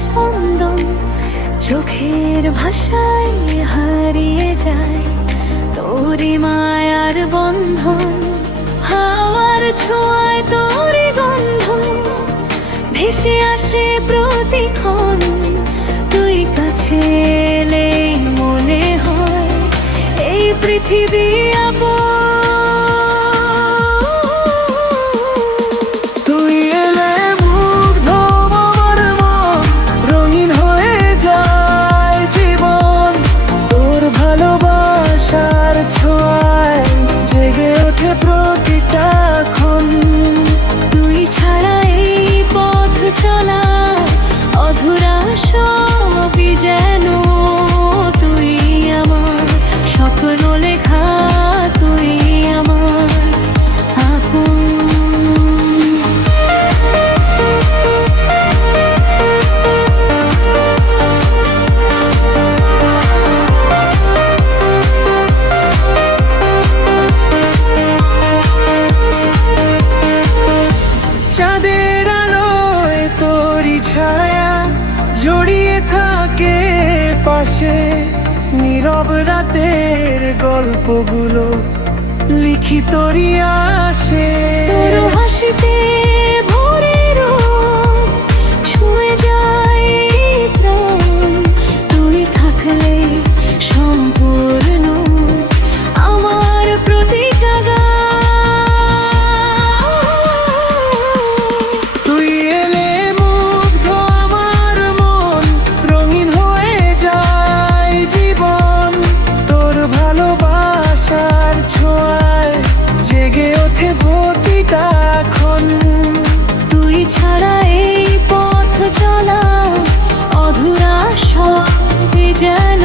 স্পন্দন চোখের ভাষায় হারিয়ে যায় তোরি মায়ার বন্ধন। হাওয়ার ছোঁয়ায় তোরি গন্ধ ভেসে আসে প্রতিক্ষণ। তুই কাছে এলেই মনে হয় এই পৃথিবী আপন। প্রতিটা ক্ষণ তুই ছাড়া এই পথ চলা অধুরা সবই যেন। তুই আমার স্বপ্ন লেখা, তুই আমার আপন। চাঁদের আলোয় তোরি ছায়া জড়িয়ে থাকে পাশে। নীরব রাতের গল্পগুলো লিখি তোরি আসে। তোর হাসিতে ভোরে রোদ ছুঁয়ে যায় প্রাণ। তুই থাকলে সম্পূর্ণ আমার প্রতিটা গান। তুই এলে মুগ্ধ আমার মন, রঙিন হয়ে যায় জীবন। তোর ভালোবাসার ছোঁয়ায় জেগে ওঠে প্রতিটা ক্ষণ। তুই ছাড়া এই পথ চলা অধুরা সবই যেন।